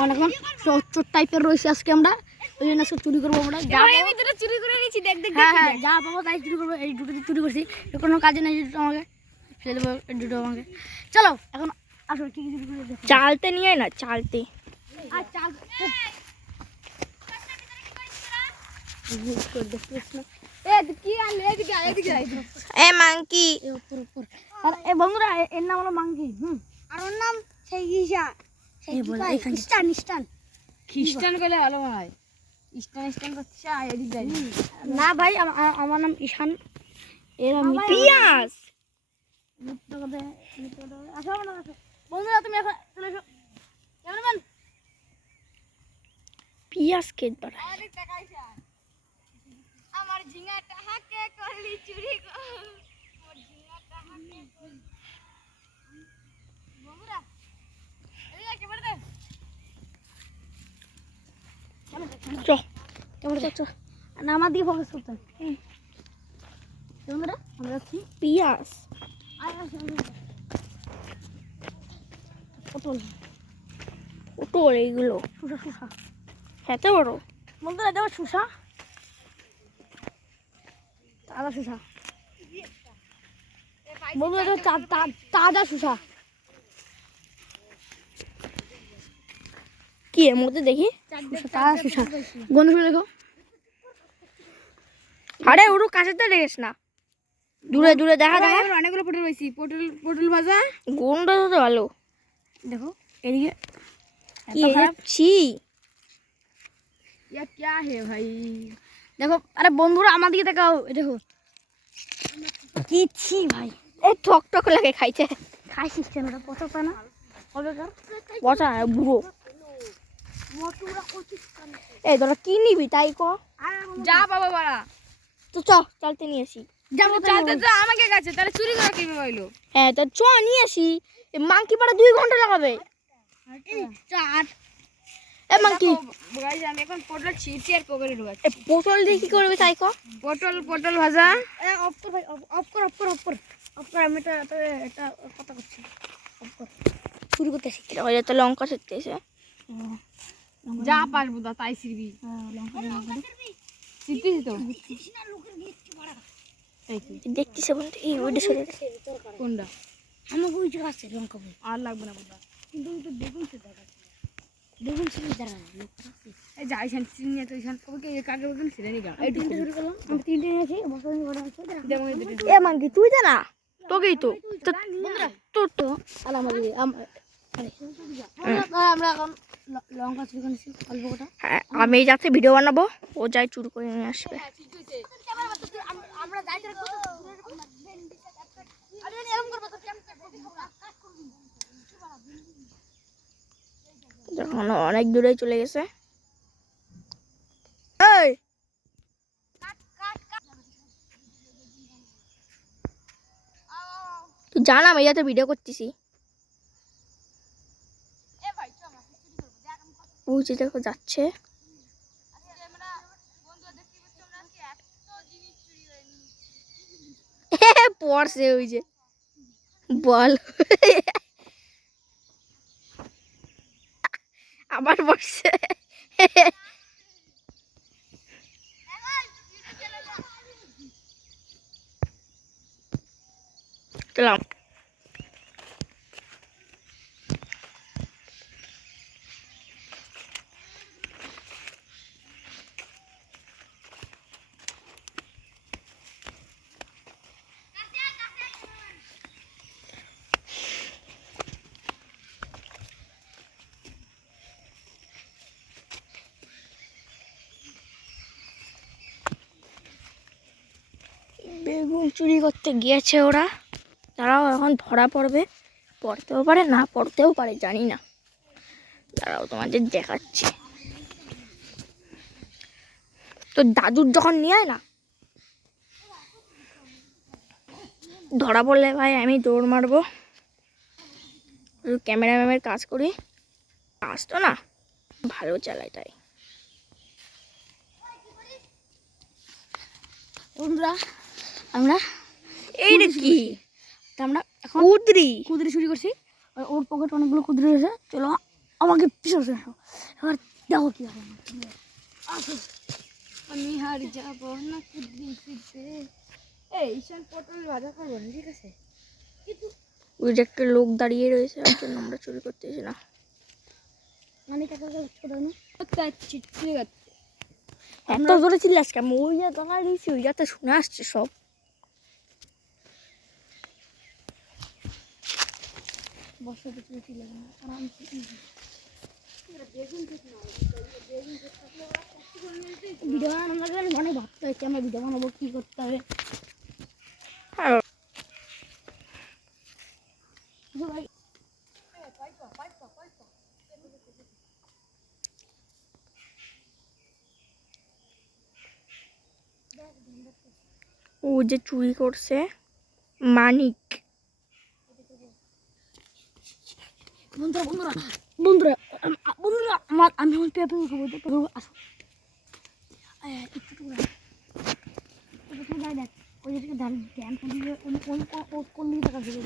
আমরা এখন চোর টাইপের রয়েছে আজকে আমরা, ওই জন্য আজকে চুরি করবো আমরা। চুরি করে নিয়েছি, দেখ দেখ। হ্যাঁ যা পাবো তাই চুরি করবো। এই দুটো চুরি করছি, কোনো কাজে নেই, দুটো আমাকে ফেলে দেবো, এই দুটো আমাকে। চলো এখন আসো কি চুরি করে দেখো। চালতে নিয়ে না, চালতে। আর চাল মাংকি। এ বন্ধুরা, এর নাম হলো মাংকি। আর ওর নাম সেই ঈশা, খ্রিস্টান করলে ভালো হয়। ইস্টান করছে না ভাই, আমার নাম ঈশান। এরা পিয়াস। বন্ধুরা তুমি এখন চলে এসো। ক্যামেরাম্যান পিয়াস কেট বাড়া। আমার ঝিঙাটা হাকে করলি চুরি গো, আমার ঝিঙাটা হাকে করলি। বন্ধুরা এই ক্যামেরা দে, চ ক্যামেরা চ না, আমার দিকে ফোকাস করতে হবে। বন্ধুরা আমরা যাচ্ছি পিয়াস। পটল পটল এইগুলো শুষা খেতে বড়। বন্ধুরা দেবো শুষা, তাজা শুষা। বন্ধুরা দেবো তাজা শুষা। কি এর মধ্যে দেখি? তাজা শুষা গন্ধ শুনে দেখো। আরে ওরও কাছেতে দেখিস না, দূরে দূরে দেখা দেখা। অনেকগুলো পটল পাইছি, পটল ভাজা। গন্ধটা তো ভালো। দেখো এদিকে কি ছি, ये क्या है भाई? देखो, अरे বন্ধুরা আমার দিকে তাকাও, দেখো কি ছি ভাই। এই ঠক ঠক লাগে খাইতে। খাইছিস কেন? ওটা পচা না হবে কার পচা বুড়ো। এই তোরা কি নিবি তাই ক। যা বাবা বাড়া, তো চ চালতে নিয়ে আসি। যাবো চালতে তো আমাকে গেছে, তাহলে চুরি করে কিভাবে হইলো? হ্যাঁ তো চ নিয়ে আসি। মাংকি পাড়া 2 ঘন্টা লাগাবে। এ মাংকি, গাইস আমি এখন পটল ছিঁড়ছি আর পকেটে ঢুকাচ্ছি। এ পটল দিয়ে কি করবে তাই ক। পটল ভাজা। অফ কর ভাই, অফ কর। আমি এটা কথা করছি, অফ কর। চুরি করতে শিখছি। ওই তো লঙ্কা ছিটতেছে। যা পারবো দা তাই ছিড়বি। ছিড়তিস তো দেখতেছে বলতে এই ওইটা সরে। কোনটা? আমাকে ওই জায়গা আছে লঙ্কা বই, আর লাগবে না বুদা। কিন্তু ওই তো বেগুন সে দেখা বেগুন ছিঁড়ে দাঁড়া এই যা ইসান চিনি তো ইসান কবে কে কাকে বলছেন ছিড়ে নি গা। এই তিনটে শুরু করলাম, আমি তিনটে নিয়েছি, বছর বড় আছে। যেমন এই দুটো। এ মাংকি তুই যা না, তোকেই তো তোর তো। আর আমাদের আমরা এখন লঙ্কা চুরি করেছি অল্প কটা। হ্যাঁ আমি যাতে ভিডিও বানাবো, ও যাই চুরি করে নিয়ে আসবে। আমরা যাইতে যখন অনেক দূরে চলে গেছে। এই তুই জানা আমি যাতে ভিডিও করতেছি। বুঝি দেখো যাচ্ছে। পড়ছে ওই যে বল আবার বসছে। চলাম। বেগুন চুরি করতে গিয়েছে ওরা, তারাও এখন ধরা পড়বে। পড়তেও পারে না পড়তেও পারে জানি না, তারাও তোমাদের দেখাচ্ছি। তো দাদুর যখন নিয়ে আয় না, ধরা পড়লে ভাই আমি দৌড় মারবো। ক্যামেরাম্যানের কাজ করি, কাজ তো না ভালো চালাই তাই। বন্ধুরা আমরা এই রে কি আমরা এখন কুদরি কুদরি চুরি করছি। ওর পকেট অনেকগুলো কুদরি রয়েছে। চলো আমাকে পিছনে আসো। এবার দেখো কি হবে। আসো, আমি হার যাব না কুদ্রিতে। এই ঈশান পটল ভাজা করবো না, ঠিক আছে? ওই যে একটা লোক দাঁড়িয়ে রয়েছে, ওর জন্য আমরা চুরি করতেছি না। মানে টাকা ছোট না ঠিক আছে। এত জোরে চিল্লাস কেন? ওই যা দাঁড়ায় রয়েছি, ওই যাতে শুনে আসছে সব। বর্ষা বছর ছিল না আরামসে ভিডিও বানানোর জন্য অনেক ভাবতে হচ্ছে আমরা ভিডিও বানাবো কী করতে হবে। হ্যাঁ, ও যে চুরি করছে মানিক। বন্ধুরা বন্ধুরা বন্ধুরা বন্ধুরা আমার আমি আমার পেঁপে খাবো আসো একটু দেখ ওই দিকে ধ্যান কোন দিকে টাকা দেবে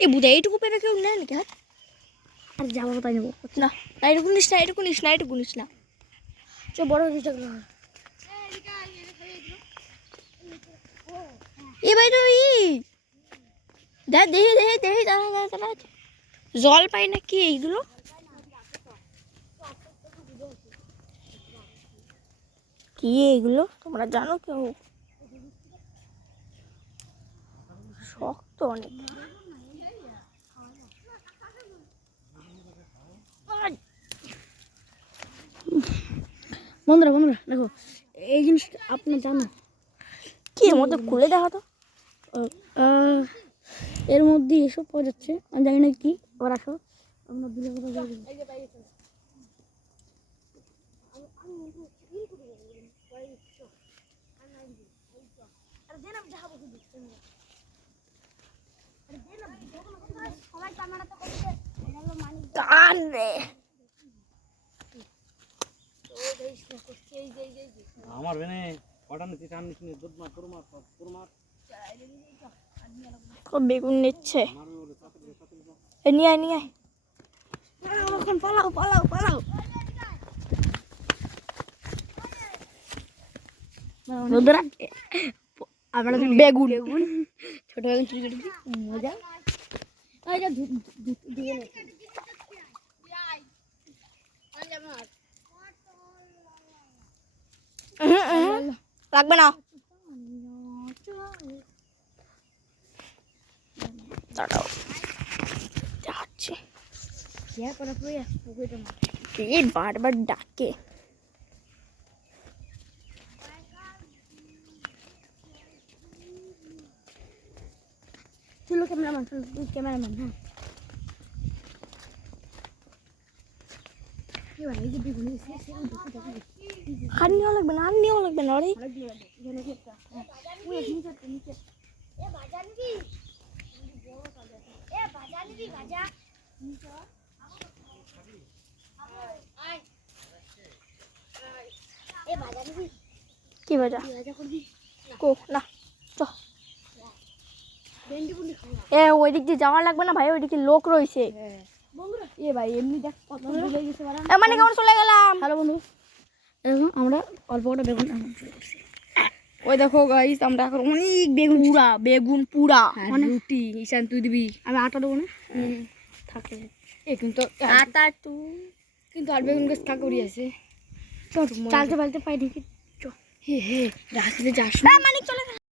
এই বুঝা এইটুকু পেঁপে কেউ নেয় নাকি? হ্যাঁ, আর যাবো তাই নেবো না না, এটুকু নিস না, এটুকু নিস না, এটুকু নিস না। চ বড় চেষ্টা করো। এ ভাই তো দেখ, দেখি দেখি দেখি, দাঁড়া দাঁড়া দাঁড়া, জল পাই না কি এইগুলো? কি এইগুলো তোমরা জানো কেউ? শক্ত অনেক। বন্ধুরা বন্ধুরা দেখো এই জিনিসটা আপনি জানো কি এর মধ্যে খুলে দেখা তো। এর মধ্যে এসব পাওয়া যাচ্ছে আমি জানি না কি। আবার আসো আপনার দিলে কথা কান রে, আমার ভেনে কটা নিচ্ছি, টান নিচ্ছি, দুধ মার, তোর মার, তোর মার। বেগুন নিচ্ছে। এ নিয়ে আয়, নিয়ে আয়। পালাও পালাও পালাও বন্ধুরা আমরা বেগুন ছোট বেগুন চুরি করেছি মজা লাগবে না, দাঁড়াও যাচ্ছে। কে বারবার ডাকে? চলো ক্যামেরাম্যান ক্যামেরাম্যান হ্যাঁ এই যে বেগুন আর নেওয়া লাগবে না, আর নেওয়া লাগবে না। আরে কি বাজা কো না, চ। এ ওই দিক দিয়ে যাওয়া লাগবে না ভাই, ওইদিকে লোক রয়েছে। এ ভাই এমনি দেখ কত ভুলে গেছে মানে কেমন চলে গেলাম। হ্যালো বন্ধু এখন আমরা অল্প কটা বেগুন ওই দেখো গাইস, আমরা এখন অনেক বেগুন পুরা বেগুন পুরা মানে রুটি। ঈশান তুই দিবি? আমি আটা দেবো না থাকে এ কিন্তু আতা তু কিন্তু আর বেগুন গাছ কাকে উড়ি আছে। চালতে পালতে পাই দেখি হে হে রাস্তাতে যাস মানে চলে